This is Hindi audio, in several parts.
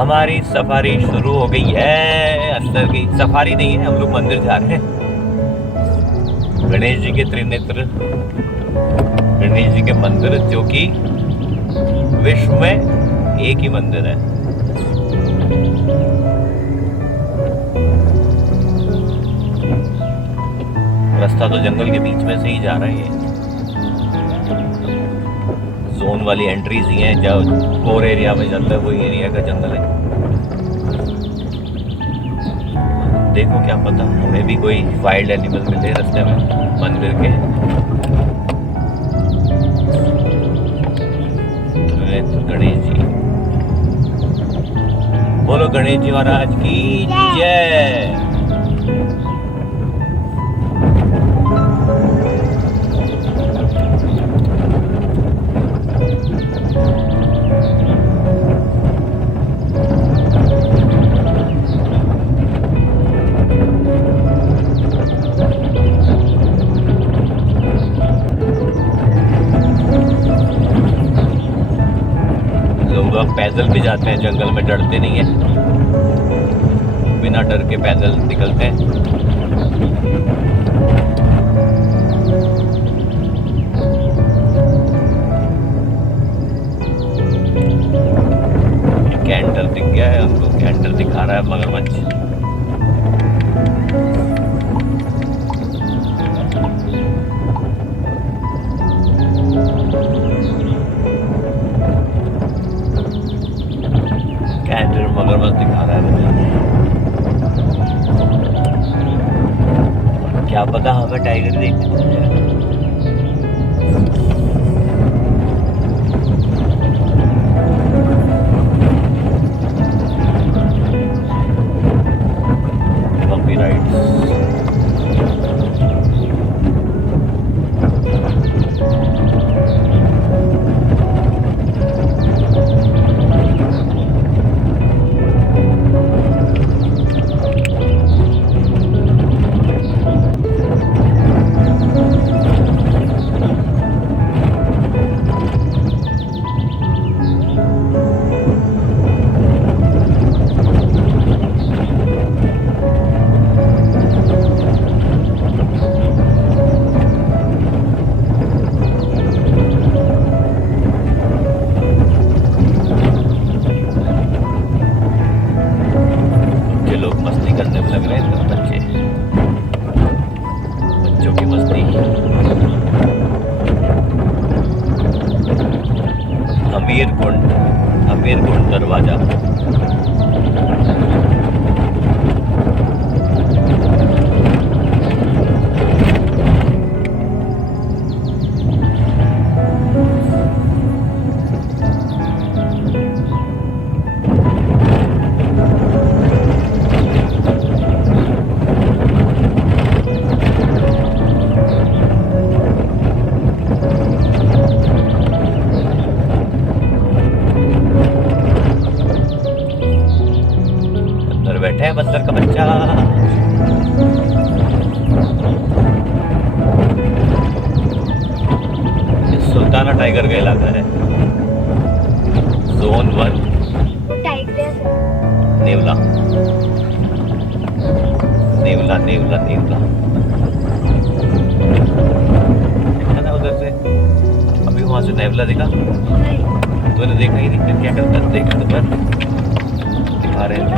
हमारी सफारी शुरू हो गई है। अंदर की सफारी नहीं है, हम लोग मंदिर जा रहे हैं। गणेश जी के त्रिनेत्र गणेश जी के मंदिर, जो कि विश्व में एक ही मंदिर है। रास्ता तो जंगल के बीच में से ही जा रहा है। ये जोन वाली एंट्रीज ही हैं, जब कोर एरिया में जाता है वही एरिया का जंगल है। देखो क्या पता हमें भी कोई वाइल्ड एनिमल मिले रास्ते में मंदिर के। तो गणेश जी, बोलो गणेश जी महाराज की जय। पैदल भी जाते हैं जंगल में, डरते नहीं है, बिना डर के पैदल निकलते हैं। कैंटर दिख गया है हमको, कैंटर दिखा रहा है मगरमच्छ। कैंटर मगरमच्छ दिखा रहा है मुझे। क्या पता हमें टाइगर देखने को मिल जाए। Bumpy rides. अमीरकुंड दरवाजा। बैठा है बंदर का बच्चा। ये सुल्ताना टाइगर का इलाका है, जोन 1। नेवला नेवला नेवला नेवला देखा था उधर से, अभी वहां से नेवला देखा? तूने देखा ही नहीं, क्या करता है? देखा तो पर दिखा रहे हैं।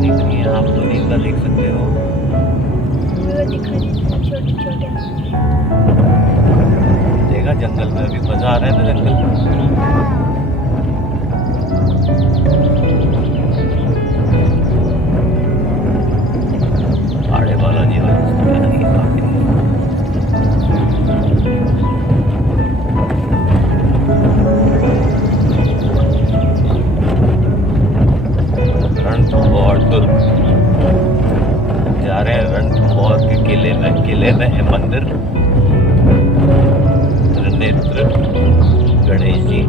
दिख रही है, आप तो नेवला देख सकते हो। छोटे छोटे देखा, जंगल में अभी मजा आ रहा है ना, जंगल आड़े वाला जी जा रहे हैं रणथंभौर के किले में है मंदिर त्रिनेत्र गणेश जी।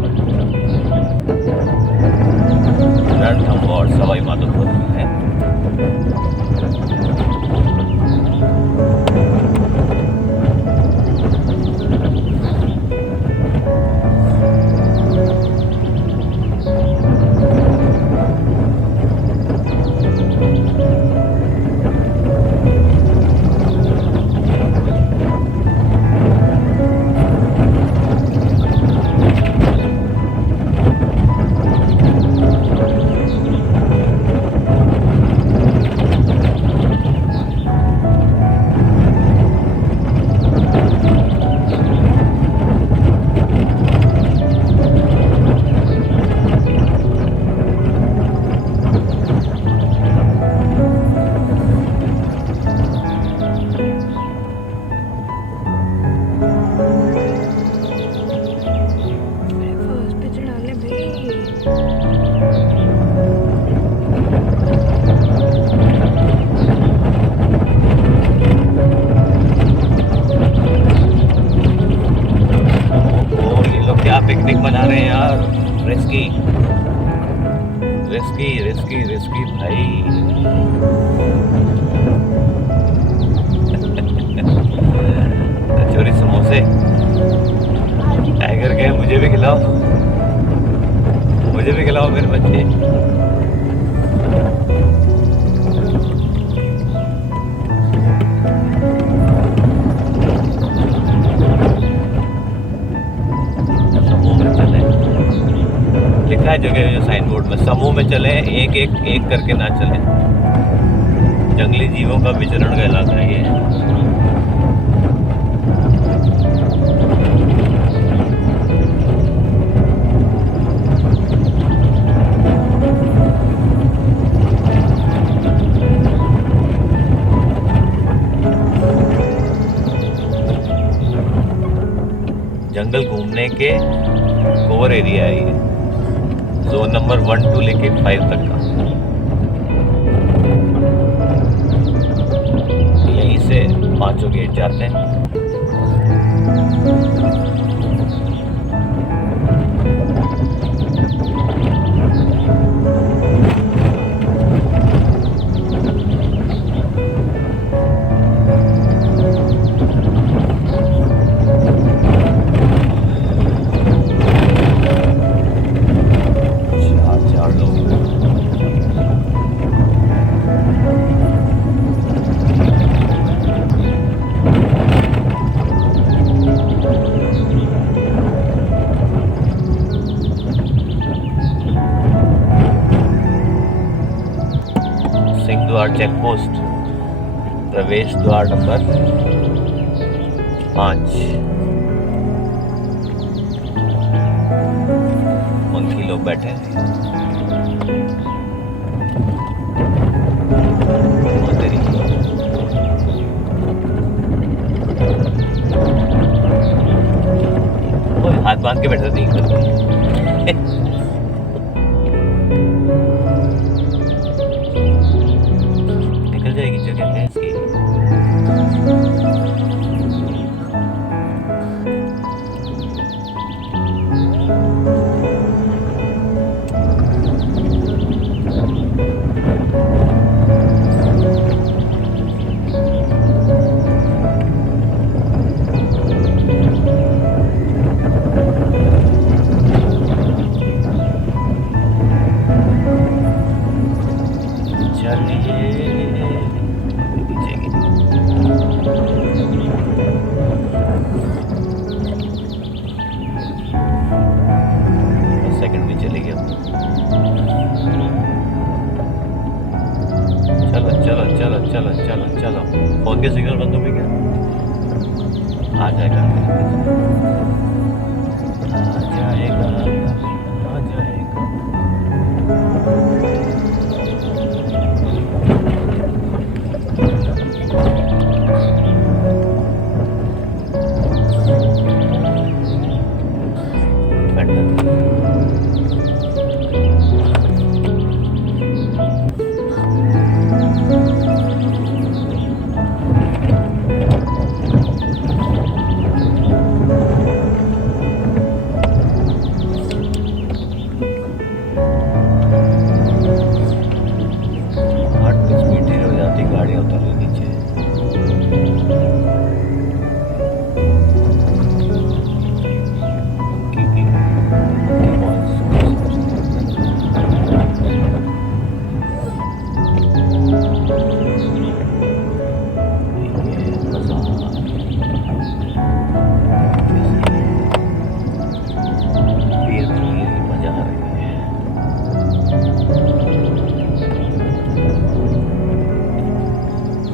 पिकनिक मना रहे हैं यार। रिस्की रिस्की रिस्की रिस्की भाई। कचौरी समोसे टाइगर के, मुझे भी खिलाओ, मुझे भी खिलाओ मेरे बच्चे। समूह में चले, लिखा है जगह जो साइन बोर्ड में, समूह में चले, एक एक एक करके ना चले। जंगली जीवों का विचरण का इलाका है ये। जंगल घूमने के कवर एरिया है ये, जोन नंबर 1 टू लेके 5 तक का। यहीं से 5 गेट जाते हैं। सिंह द्वार चेक पोस्ट, प्रवेश द्वार नंबर 5। मंकी लोग बैठे हैं। हाथ बांध के बैठे थे निकल जाएगी जगह है इसकी। सेकंड में चले गए। चलो चलो चलो चलो चलो चलो, फोन के सिग्नल बंद हो गए क्या? आ जाएगा आ जाएगा आ जाएगा।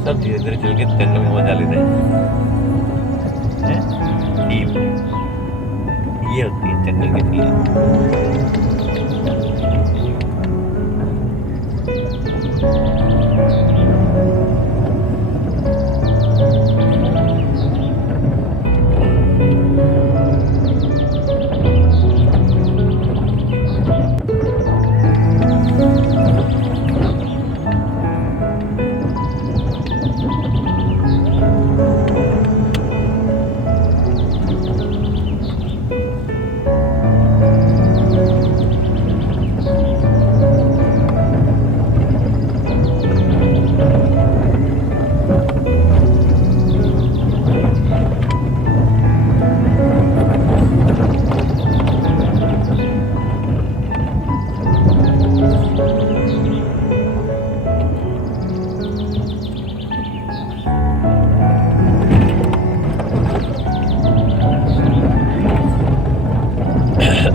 सब धीरे धीरे चल के जंगल में मजा लेते हैं। टीम ये होती है जंगल की टीम।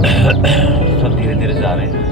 सब धीरे धीरे जा रहे हैं।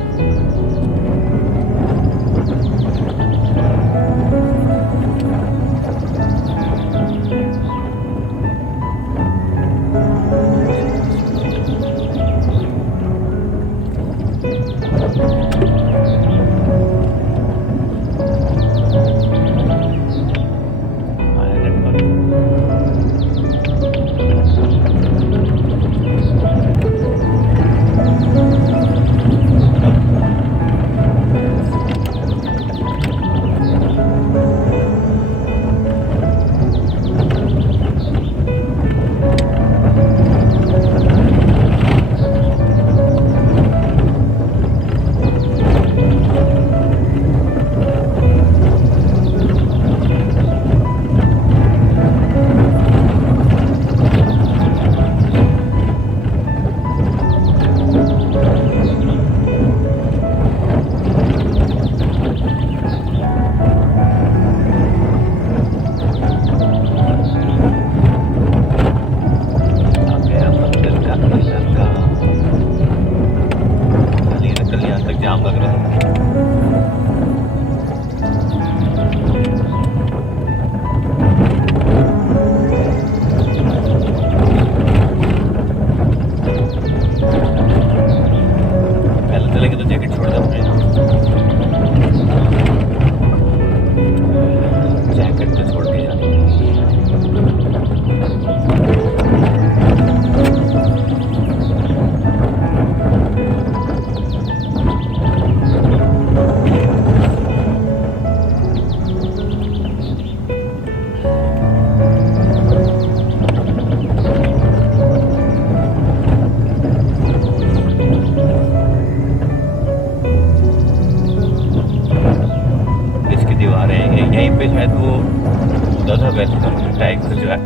यहीं पे शायद वो होता था वेलकम टैक्स जो है।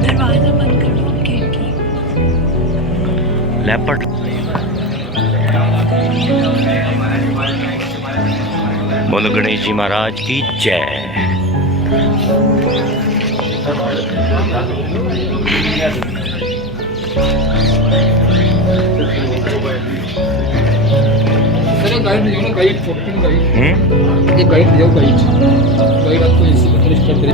दरवाजा बंद कर दो गेट की। लेपर्ड बोलो गणेश जी महाराज की जय। गाइड दियो ना, गाइड शॉपिंग गाइड। ये गाइड दियो, गाइड आपको इसी में लिस्ट कर दे।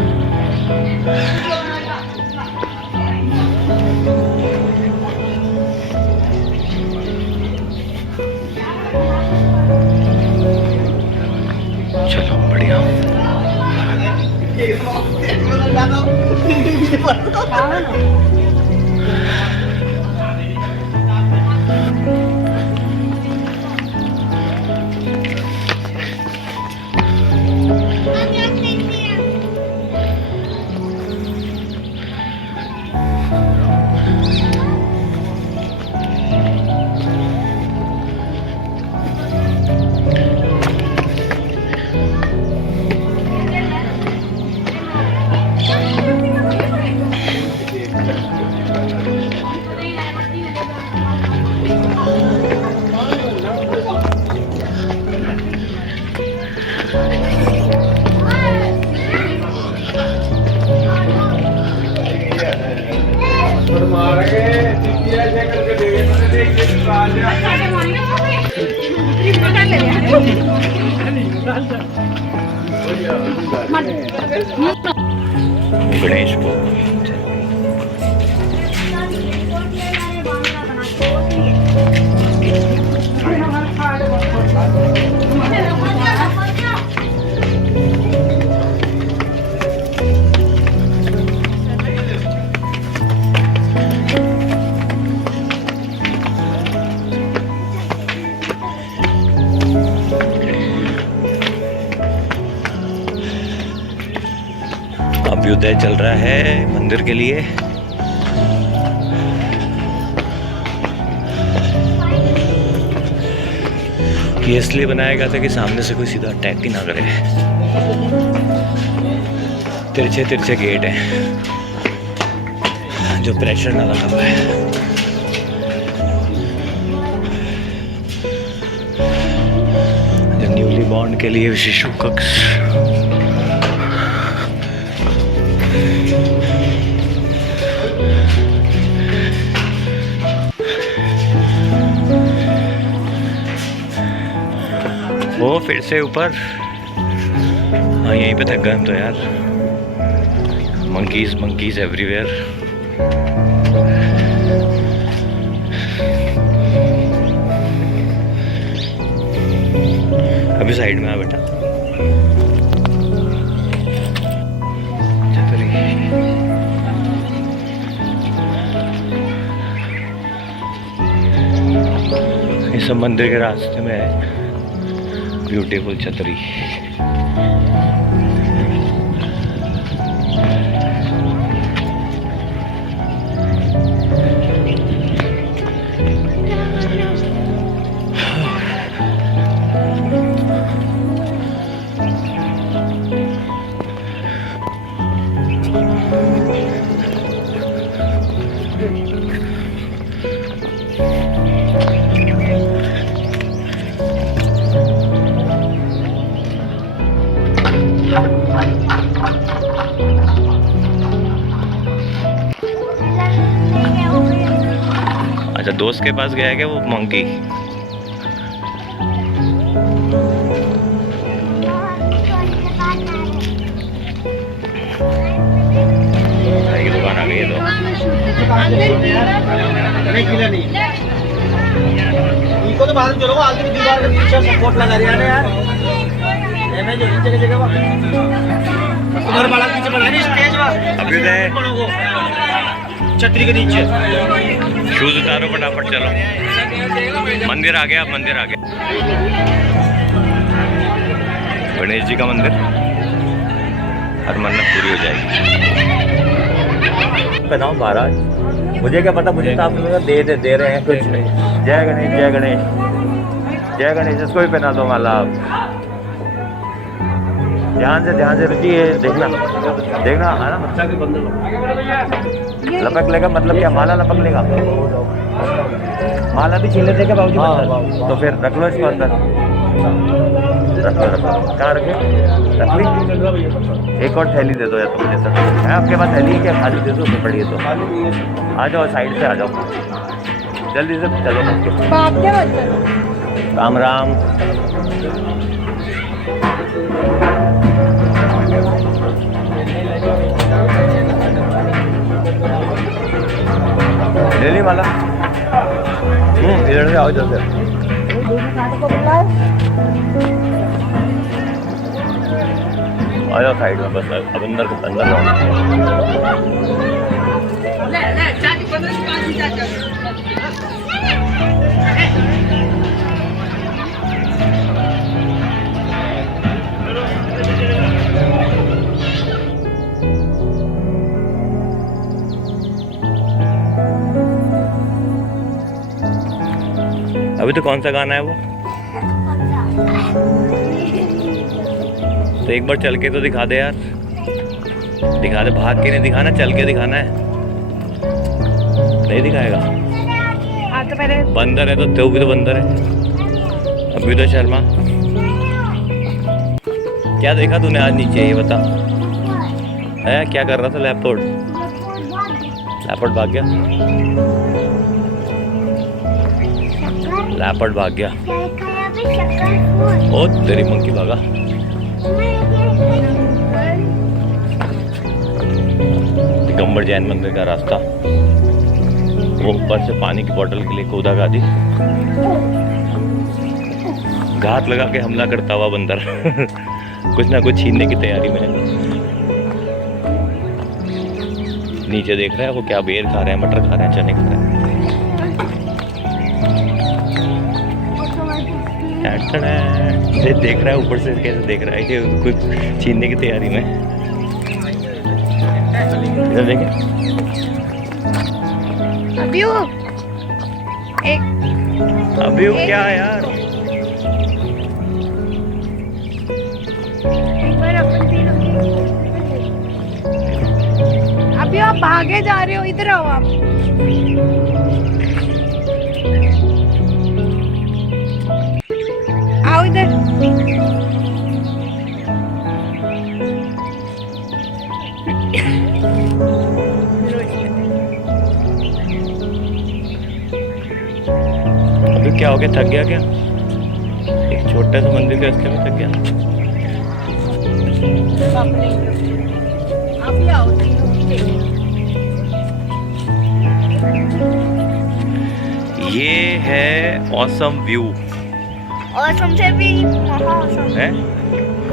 चलो बढ़िया। गणेश को अभ्युदय चल रहा है मंदिर के लिए। ये इसलिए बनाया गया था कि सामने से कोई सीधा अटैक ही ना करे। तिरछे तिरछे गेट हैं जो प्रेशर ना लगा हुआ है। बॉन्ड के लिए विशेष कक्ष। वो फिर से ऊपर। हाँ यहीं पे थक गए हम तो यार। Monkeys everywhere. अभी साइड में आ बेटा। ये सब मंदिर के रास्ते में है। ब्यूटीफुल छतरी। अच्छा दोस्त के पास गया है क्या वो मंकी? की दुकान आ गई है तो इनको तो बाहर चलो आगे की दीवार के पीछे सपोर्ट लगा रही है यार। मैं जो नीचे की जगह उधर वाला पीछे बना नहीं स्टेज वाला अभी छतरी के नीचे। शूज उतारो फटाफट चलो। मंदिर आ गया, मंदिर आ गया। गणेश जी का मंदिर। हर मन्नत पूरी हो जाएगी। पहनाओ महाराज, मुझे क्या पता, मुझे तो आप लोग दे रहे हैं कुछ। जय गणेश जय गणेश जय गणेश। इसको भी पहना दो माला आप। ध्यान से रुचिए, देखना है ना। बच्चा के बंदर लपक लेगा मतलब क्या? माला लपक लेगा। माला भी छीले देगा बाबूजी। तो फिर रख लो इसको अंदर। रखो कहाँ रखे? रख ली। एक और थैली दे दो या तो मुझे सर है आपके पास थैली है क्या? खाली दे दो तो पड़ी है तो आ जाओ, साइड से आ जाओ जल्दी से। चलो राम राम। ले ली माला। इधर से आओ, इधर से आ जाओ साइड में। बस अब अंदर अभी तो कौन सा गाना है वो? तो एक बार चल के तो दिखा दे यार। दिखा दे, भाग के नहीं दिखाना, चल के दिखाना है। नहीं दिखाएगा? तो पहले बंदर है तो भी तो बंदर है। अभी तो शर्मा। क्या देखा तूने आज नीचे, ये बता। है क्या कर रहा था? लैपटॉप भाग गया। लैपटॉप भाग गया। ओ तेरी मंकी भागा। दिगंबर जैन मंदिर का रास्ता। वो ऊपर से पानी की बोतल के लिए कूदा गादी। घात लगा के हमला करता हुआ बंदर। कुछ ना कुछ छीनने की तैयारी में है। नीचे देख रहा है वो क्या, बेर खा रहे हैं, मटर खा रहे हैं, चने खा रहे हैं। देख रहा है ऊपर से, कैसे देख रहा है कि कुछ छीनने की तैयारी में। इधर देखें। अभी क्या है यार? अभी आप भागे जा रहे हो, इधर आओ आप। आओ इधर। अभी क्या हो गया, थक गया क्या? एक छोटा सा मंदिर के रास्ते में थक गया? आप ही आओ तीनों। ये है ऑसम व्यू और सबसे भी महासम है।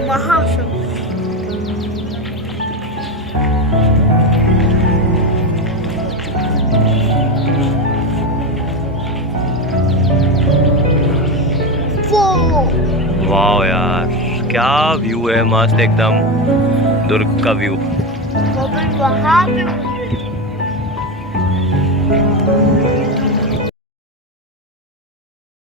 महासम। वाह यार, क्या व्यू है, मस्त एकदम दुर्ग का व्यू। वो भी वहाँ पे